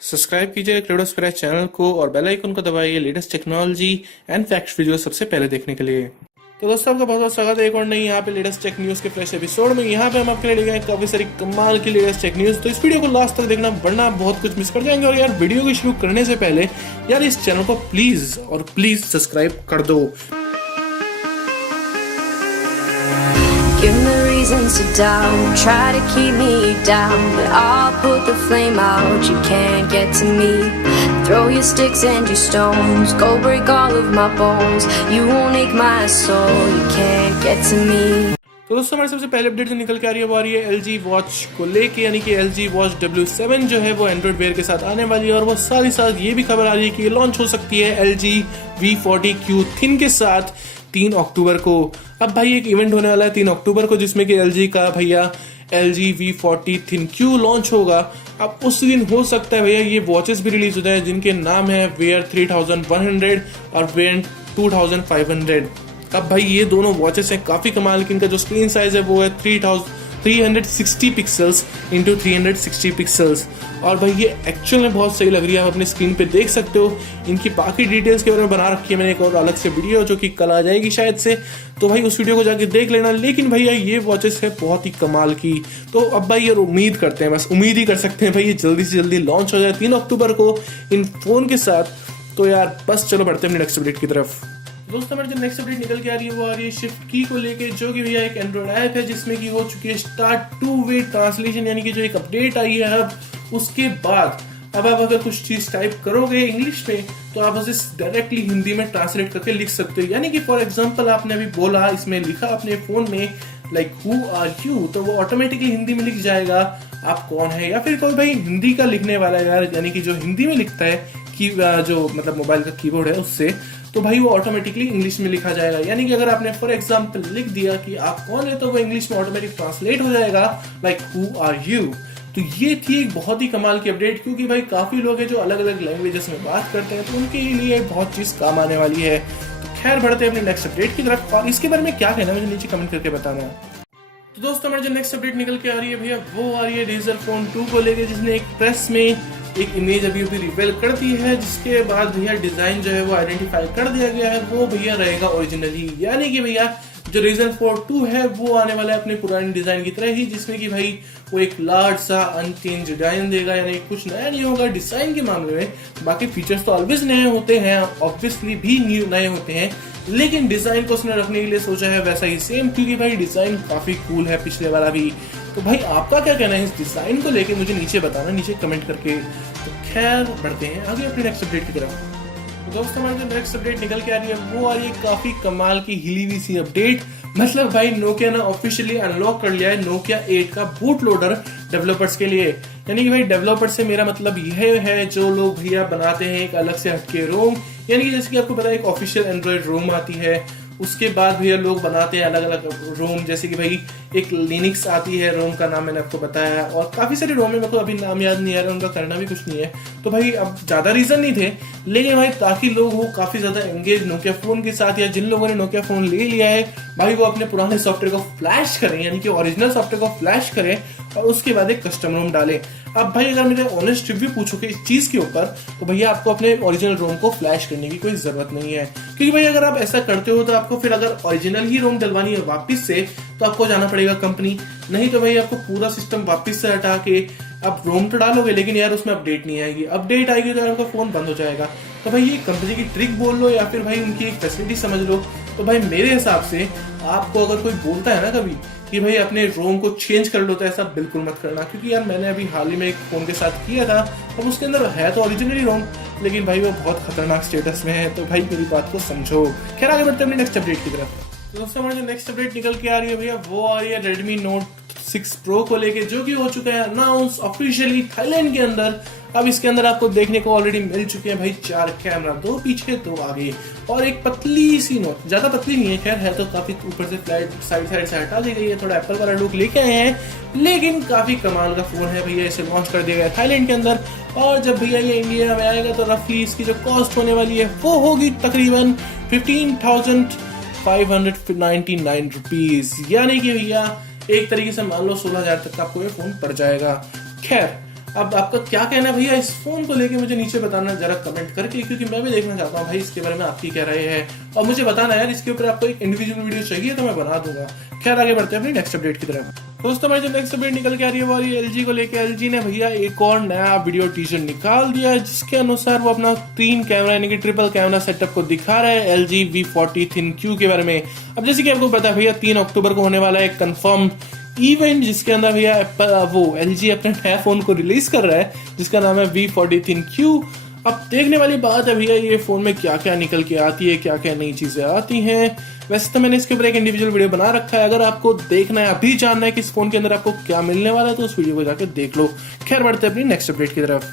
Subscribe कीजिए credo स्पेरा channel को और बेल आइकन को दबाइए latest technology and facts video सबसे पहले देखने के लिए। तो दोस्तों आपका बहुत बहुत स्वागत है एक और नई यहाँ पे लेटेस्ट टेक न्यूज़ के फ्रेश एपिसोड में। यहाँ पे हम आपके लिए लेके आए काफी सारी कमाल की लेटेस्ट टेक न्यूज़, तो इस वीडियो को लास्ट तक देखना वरना बहुत कुछ मिस कर जाएंगे। और यार वीडियो को शुरू करने से पहले यार इस चैनल को प्लीज सब्सक्राइब कर दो। Give me reasons to doubt, try to keep me down, but I'll put the flame out, you can't get to me. Throw your sticks and your stones, go break all of my bones, you won't ache my soul, you can't get to me. तो दोस्तों हमारे सबसे पहले update जो निकल के आ रही है वो आ रही है LG वॉच को लेके, यानी कि LG वॉच W7 जो है वो एंड्रॉइड वेयर के साथ आने वाली है। और वो साथ ही साथ ये भी खबर आ रही है कि ये लॉन्च हो सकती है LG V40 Q थिन के साथ 3 अक्टूबर को। अब भाई एक इवेंट होने वाला है 3 अक्टूबर को जिसमें कि LG का भैया LG V40 thin Q launch होगा। अब उस दिन हो सकता है भैया ये वॉचेस भी रिलीज हो जाए जिनके नाम है वेयर 3100 और वेयर 2500। अब भाई ये दोनों वॉचेस हैं काफ़ी कमाल की। इनका जो स्क्रीन साइज है वो है 360 पिक्सल्स इंटू 360 पिक्सल्स। और भाई ये एक्चुअल में बहुत सही लग रही है, आप अपने स्क्रीन पे देख सकते हो। इनकी बाकी डिटेल्स के बारे में बना रखी है मैंने एक और अलग से वीडियो जो कि कल आ जाएगी शायद से, तो भाई उस वीडियो को जाके देख लेना। लेकिन भैया ये वॉचेस है बहुत ही कमाल की। तो अब भाई यार उम्मीद करते हैं, बस उम्मीद ही कर सकते हैं भाई ये जल्दी से जल्दी लॉन्च हो जाए 3 अक्टूबर को इन फोन के साथ। तो यार बस चलो बढ़ते हैं अपने नेक्स्ट अपडेट की तरफ। दोस्तों हमारी जो नेक्स्ट अपडेट निकल के आ रही है वो आ रही है SwiftKey को लेके, जो कि भैया एक एंड्रॉइड ऐप है जिसमें कि हो चुकी है स्टार्ट 2-वे ट्रांसलेशन, यानी कि जो एक अपडेट आई है अब उसके बाद अब आप अगर कुछ चीज टाइप करोगे इंग्लिश में तो आप उसे डायरेक्टली हिंदी में ट्रांसलेट करके लिख सकते हो। यानी कि फॉर एग्जांपल आपने अभी बोला, इसमें लिखा अपने फोन में लाइक हु आर यू, तो वो ऑटोमेटिकली हिंदी में लिख जाएगा आप कौन है। या फिर कोई भाई हिंदी का लिखने वाला यार, यानी कि जो हिंदी में लिखता है कि जो मतलब मोबाइल का कीबोर्ड है उससे, तो भाई वो ऑटोमेटिकली इंग्लिश में लिखा जाएगा। यानी कि अगर आपने फॉर एग्जांपल लिख दिया कि आप कौन है तो वो इंग्लिश में ऑटोमेटिक ट्रांसलेट हो जाएगा लाइक हु आर यू। तो ये थी एक बहुत ही कमाल की अपडेट, क्योंकि भाई काफी लोग हैं जो अलग अलग लैंग्वेजेस में बात करते हैं, तो उनके लिए बहुत चीज काम आने वाली है। तो खैर बढ़ते हैं अपने नेक्स्ट अपडेट की तरफ, और इसके बारे में क्या कहना है मुझे नीचे कमेंट करके बताना। तो दोस्तों हमारी जो नेक्स्ट अपडेट निकल के आ रही है भैया वो आ रही है Razer फोन 2 को लेकर, जिसने एक प्रेस में एक इमेज अभी रिवील कर दी है, जिसके बाद भैया डिजाइन जो है वो आइडेंटिफाई कर दिया गया है, वो भैया रहेगा ओरिजिनली। यानी कि भैया जो Razer फोन 2 है वो आने वाला है अपने पुराने डिजाइन की तरह ही, जिसमें कि भाई वो एक लार्ज सा अनचेंज डिजाइन देगा, यानी कुछ नया नहीं होगा डिजाइन के मामले में। बाकी फीचर्स तो ऑलवेज नए होते हैं, ऑब्वियसली भी नए होते हैं, लेकिन डिजाइन को उसने रखने के लिए सोचा है वैसा ही सेम, क्योंकि भाई डिजाइन काफी कूल है पिछले वाला भी। तो भाई आपका क्या कहना है इस डिजाइन को लेके मुझे नीचे बताना, नीचे कमेंट करके। तो खैर बढ़ते हैं आगे अपने नेक्स्ट अपडेट की तरफ। तो दोस्तों हमारी जो नेक्स्ट अपडेट निकल के आ रही है वो आ रही है काफी कमाल की हिली हुई सी अपडेट। मतलब भाई नोकिया ने ऑफिशियली अनलॉक कर लिया है नोकिया 8 का बूट लोडर डेवलपर्स के लिए। यानी कि भाई डेवलपर से मेरा मतलब यह है जो लोग भैया बनाते हैं एक अलग से हटके रोम, यानी कि जैसे कि आपको पता है एक ऑफिशियल एंड्रॉइड रोम आती है, उसके बाद भैया लोग बनाते हैं अलग अलग रोम, जैसे कि भाई एक लिनक्स आती है, रोम का नाम मैंने आपको बताया, और काफी सारे रोम है, मेरे को अभी नाम याद नहीं आ रहा, उनका करना भी कुछ नहीं है। तो भाई अब ज्यादा रीजन नहीं थे, लेकिन भाई ताकि लोग वो काफी ज्यादा एंगेज नोकिया फोन के साथ, या जिन लोगों ने नोकिया फोन ले लिया है भाई वो अपने पुराने सॉफ्टवेयर को फ्लैश करें, यानी कि ओरिजिनल सॉफ्टवेयर को फ्लैश करें और उसके बाद एक कस्टम रोम डालें। अब भाई अगर मेरे ऑनेस्ट रिव्यू पूछोगे इस चीज के ऊपर, तो भैया आपको अपने ओरिजिनल रोम को फ्लैश करने की कोई जरूरत नहीं है, क्योंकि भाई अगर आप ऐसा करते हो तो आपको फिर अगर ओरिजिनल ही रोम डलवानी है वापस से तो आपको जाना पड़ेगा कंपनी, नहीं तो भाई आपको पूरा सिस्टम वापस से हटा के आप रोम तो डालोगे, लेकिन यार उसमें अपडेट नहीं आएगी। अपडेट आएगी तो आपका फोन बंद हो जाएगा। तो भाई ये कंपनी की ट्रिक बोल लो या फिर भाई उनकी एक फैसिलिटी समझ लो। तो भाई मेरे हिसाब से आपको अगर कोई बोलता है ना कभी कि भाई अपने रोम को चेंज कर लो, तो ऐसा बिल्कुल मत करना, क्योंकि यार मैंने अभी हाल ही में एक फोन के साथ किया था, अब उसके अंदर है तो ओरिजिनली रोम, लेकिन भाई वो बहुत खतरनाक स्टेटस में है। तो भाई मेरी बात को समझो। खैर आगे बढ़ते हैं अपने नेक्स्ट अपडेट की तरफ। तो दोस्तों हमारी जो नेक्स्ट अपडेट निकल के आ रही है भैया वो आ रही है Redmi Note 6 Pro को लेके, जो कि हो चुका है अनाउंस ऑफिशियली थाईलैंड के अंदर। अब इसके अंदर आपको देखने को ऑलरेडी मिल चुके हैं भाई 4 कैमरा, 2 पीछे 2 आगे, और एक पतली सी नोट, ज्यादा पतली नहीं है खैर, है तो काफी ऊपर से फ्लैट साइड से हटा दी गई है, थोड़ा एप्पल वाला लुक लेके आए हैं, लेकिन काफी कमाल का फोन है भैया। इसे लॉन्च कर दिया गया थाईलैंड के अंदर, और जब भैया ये इंडिया में आएगा तो रफली इसकी जो कॉस्ट होने वाली है वो होगी तकरीबन 15,599 रुपीज, यानी कि भैया एक तरीके से मान लो 16,000 तक का आपको ये फोन पड़ जाएगा। खैर अब आपका क्या कहना है भैया इस फोन को लेके, मुझे नीचे बताना जरा कमेंट करके, क्योंकि मैं भी देखना चाहता हूँ भाई इसके बारे में आपकी क्या राय है। और मुझे बताना यार इसके ऊपर आपको एक इंडिविजुअल वीडियो चाहिए तो मैं बना दूंगा। खैर आगे बढ़ते हैं अपनी नेक्स्ट अपडेट की तरफ। दोस्तों हमारी जो नेक्स्ट अपडेट निकल के आ रही है वो आ रही है LG को लेके। LG ने भैया एक और नया वीडियो टीजर निकाल दिया है, जिसके अनुसार वो अपना 3 कैमरा यानी कि ट्रिपल कैमरा सेटअप को दिखा रहा है LG V40 Thin Q के बारे में। अब जैसे कि आपको पता है भैया 3 अक्टूबर को होने वाला है कंफर्म इवेंट, जिसके अंदर भैया वो LG अपने नया फोन को रिलीज कर रहा है जिसका नाम है V40 Thin Q। अब देखने वाली बात है भैया ये फोन में क्या क्या निकल के आती है, क्या क्या नई चीजें आती हैं। वैसे तो मैंने इसके ऊपर एक इंडिविजुअल वीडियो बना रखा है, अगर आपको देखना है अभी जानना है कि इस फोन के अंदर आपको क्या मिलने वाला है तो उस वीडियो को जाकर देख लो। खैर बढ़ते हैं अपनी नेक्स्ट अपडेट की तरफ।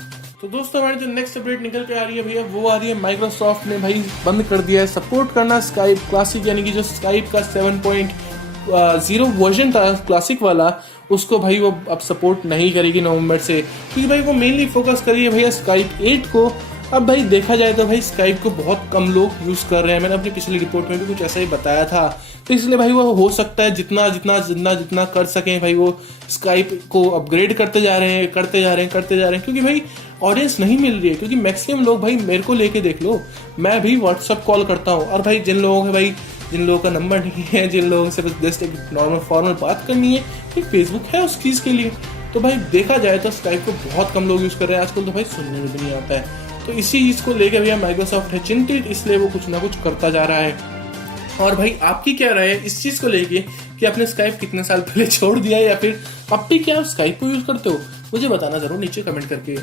तो दोस्तों हमारी जो नेक्स्ट अपडेट निकल के आ रही है भैया वो आ रही है माइक्रोसॉफ्ट ने भाई बंद कर दिया है सपोर्ट करना स्काइप क्लासिक, यानी कि जो स्काइप का 7.0 वर्जन था क्लासिक वाला, उसको भाई वो अब सपोर्ट नहीं करेगी नवंबर से, क्योंकि भाई वो मेनली फोकस कर रही है भैया स्काइप 8 को। अब भाई देखा जाए तो भाई स्काइप को बहुत कम लोग यूज कर रहे हैं, मैंने अपनी पिछली रिपोर्ट में भी कुछ ऐसा ही बताया था, तो इसलिए भाई वो हो सकता है जितना जितना जितना जितना कर सकें भाई वो स्काइप को अपग्रेड करते जा रहे हैं, क्योंकि भाई ऑडियंस नहीं मिल रही है। क्योंकि मैक्सिमम लोग भाई मेरे को लेके देख लो, मैं भी व्हाट्सअप कॉल करता हूँ, और भाई जिन लोगों का नंबर नहीं है, जिन लोगों से बस जस्ट एक नॉर्मल फॉर्मल बात करनी है, कि फेसबुक है उस चीज़ के लिए। तो भाई देखा जाए तो स्काइप को बहुत कम लोग यूज़ कर रहे हैं आजकल, तो भाई सुनने में भी नहीं आता है। तो इसी चीज़ को लेकर भैया माइक्रोसॉफ्ट है चिंतित, इसलिए वो कुछ ना कुछ करता जा रहा है। और भाई आपकी क्या राय है इस चीज़ को लेके कि आपने स्काइप कितने साल पहले छोड़ दिया है, या फिर अब भी क्या आप स्काइप को यूज़ करते हो, मुझे बताना जरूर नीचे कमेंट करके।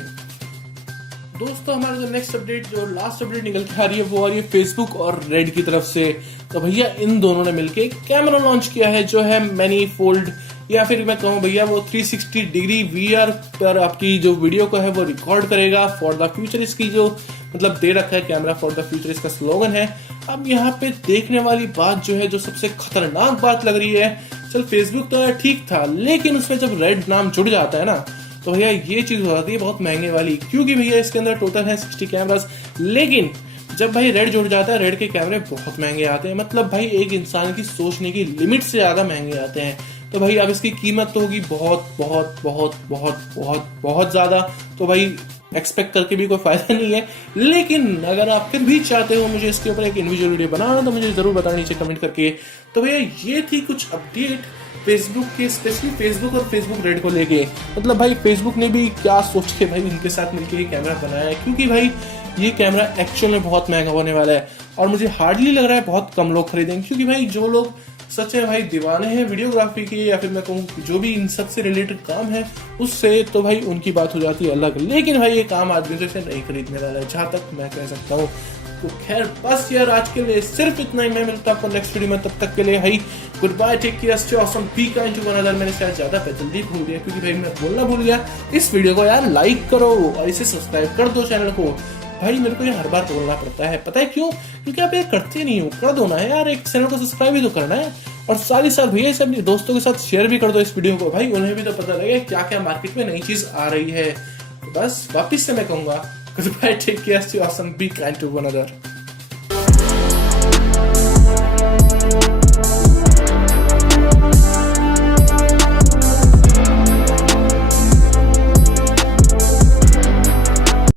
दोस्तों हमारा जो नेक्स्ट अपडेट जो लास्ट अपडेट निकल के आ रही है वो आ रही है फेसबुक और रेड की तरफ से। तो भैया इन दोनों ने मिलकर एक कैमरा लॉन्च किया है जो है मैनी फोल्ड, या फिर मैं कहूँ भैया वो 360 डिग्री VR पर आपकी जो वीडियो को है वो रिकॉर्ड करेगा फॉर द फ्यूचर। इसकी जो मतलब दे रखा है कैमरा फॉर द फ्यूचर इसका स्लोगन है। अब यहाँ पे देखने वाली बात जो है, जो सबसे खतरनाक बात लग रही है, चल फेसबुक तो ठीक था, लेकिन उसमें जब रेड नाम जुड़ जाता है ना तो भैया ये चीज हो जाती है बहुत महंगे वाली, क्योंकि भैया इसके अंदर टोटल है 60 कैमरास, लेकिन जब भाई रेड जुड़ जाता है रेड के कैमरे बहुत महंगे आते हैं, मतलब भाई एक इंसान की सोचने की लिमिट से ज्यादा महंगे आते हैं। तो भाई अब इसकी कीमत तो होगी बहुत बहुत बहुत बहुत बहुत बहुत ज्यादा, तो भाई एक्सपेक्ट करके भी कोई फायदा नहीं है। लेकिन अगर आप फिर भी चाहते हो मुझे इसके ऊपर एक इंडिविजुअल वीडियो बनाना तो मुझे जरूर बताना नीचे कमेंट करके। तो भैया ये थी कुछ अपडेट फेसबुक के, स्पेशली फेसबुक और फेसबुक रेड को लेके। मतलब भाई फेसबुक ने भी क्या सोच के भाई उनके साथ मिलकर ये कैमरा बनाया है, क्योंकि भाई ये कैमरा एक्चुअल में बहुत महंगा होने वाला है, और मुझे हार्डली लग रहा है बहुत कम लोग खरीदेंगे, क्योंकि भाई जो लोग सच में भाई दीवाने हैं वीडियोग्राफी के, या फिर मैं कहूँ जो भी इन सब से रिलेटेड काम है उससे, तो भाई उनकी बात हो जाती है अलग। लेकिन भाई ये काम आदमी से नहीं खरीदने वाला है, जहाँ तक मैं कह सकता हूँ। तो खैर बस यार आज के लिए सिर्फ इतना ही, मैं मिलता हूँ आपको नेक्स्ट वीडियो में, तब तक के लिए भाई good bye, take care, stay awesome, be kind to one another. मैंने शायद ज्यादा जल्दी भूल गया, क्योंकि भाई मैं बोलना भूल गया। इस वीडियो को यार लाइक करो और इसे सब्सक्राइब कर दो चैनल को। भाई मेरे को ये हर बार बोलना पड़ता है, पता है क्यों? क्योंकि आप ये करते नहीं हो, कर दो ना यार, एक चैनल को सब्सक्राइब भी तो करना है, और साथ ही साथ भैया इसे अपने दोस्तों के साथ शेयर भी कर दो इस वीडियो को, भाई उन्हें भी तो पता लगे क्या क्या मार्केट में नई चीज आ रही है। तो बस वापिस से मैं कहूंगा good bye, take care, stay awesome, be kind to one another.